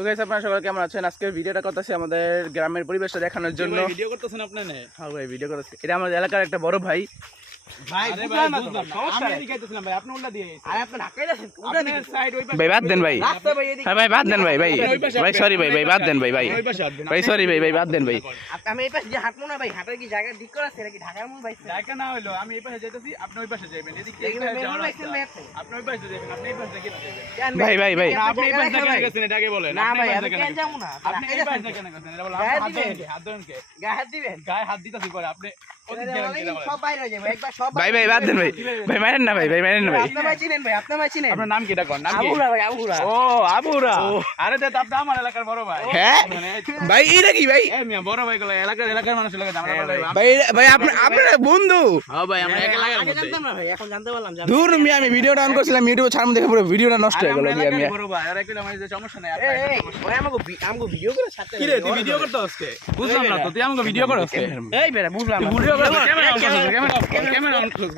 তো গাইস আপনারা সবাই কেমন আছেন? আজকের ভিডিওটা করতেছি আমাদের গ্রামের পরিবেশটা দেখানোর জন্য। ভিডিও করতেছেন আপনি না? হ্যাঁ ভাই ভিডিও করতেছি। এটা আমাদের এলাকার একটা বড় ভাই। ভাই বাদ দেন ভাই। হ্যাঁ ভাই বাদ দেন ভাই ভাই ভাই সরি ভাই ভাই বাদ দেন ভাই ভাই ভাই সরি ভাই ভাই বাদ দেন ভাই। আমি এই পাশে যে হাঁটবো না ভাই, হাঁটার কি জায়গা ঠিক করা আছে নাকি ঢাকার মূল ভাই? জায়গা না হইলো আমি এই পাশে যাইতেছি, আপনি ওই পাশে যাবেন। এদিকে দেখি ভাই, মেমো লাইছেন ভাই আপনি? আপনি ওই পাশে যাবেন, আপনি এই পাশে থেকে যাবেন। কেন ভাই ভাই ভাই না, আপনি এই পাশে থেকে গেছেন, এটাকে বলেন। না আপনি ভাই, এই আমি পাশে কেন থেকে যাবো না? আপনি এই পাশে থেকে গেছেন, এটা বলেন। গায়ে হাত দিবেন? ধরেন কে? হাত ধরেন কে? গায়ে হাত দিবেন? গায়ে হাত দিতেছি পরে আপনি ওদিক গেলেন কিনা বলেন। সব বাইরে হয়ে যাবে একবার, সব ভাই ভাই বাদ দেন ভাই ভাই মারেন না ভাই ভাই মারেন না ভাই। আপনি ভাই চিনেন ভাই, আপনি ভাই চিনেন? আপনার নাম কি? এটা কোন নাম কি? আবুরা ভাই, আবুরা। ও আবুরা। আরে তো আপনি আমার এলাকার বড় ভাই। হ্যাঁ ভাই এটা কি ভাই? এই মিয়া বড় ভাই গুলো এলাকার মানুষের লাগে আমরা বড় ভাই। ভাই ভাই আপনারা বন্ধু? হ্যাঁ ভাই আমরা এক এলাকার আগে মধ্যে। জানতাম না ভাই, এখন জানতে পারলাম। দূর মিয়া আমি ভিডিওটা অন করছিলাম ইউটিউবে ছাড়ম দেখে পুরো ভিডিওটা নষ্ট হয়ে গেল আমরা মিয়া এলাকার মিয়া। বড় ভাই, আর একটু আমাদের সমস্যা নাই। এই এই ভাই আমাকে ভিডিও করে ছাড়তে কি রে তুই ভিডিও করতে আজকে? বুঝলাম না তো, তুই আমাকে ভিডিও করছিস? এই বেটা বুঝলাম না। ভিডিও করছিস? ক্যামেরা অন করছিস? ক্যামেরা অন করছিস?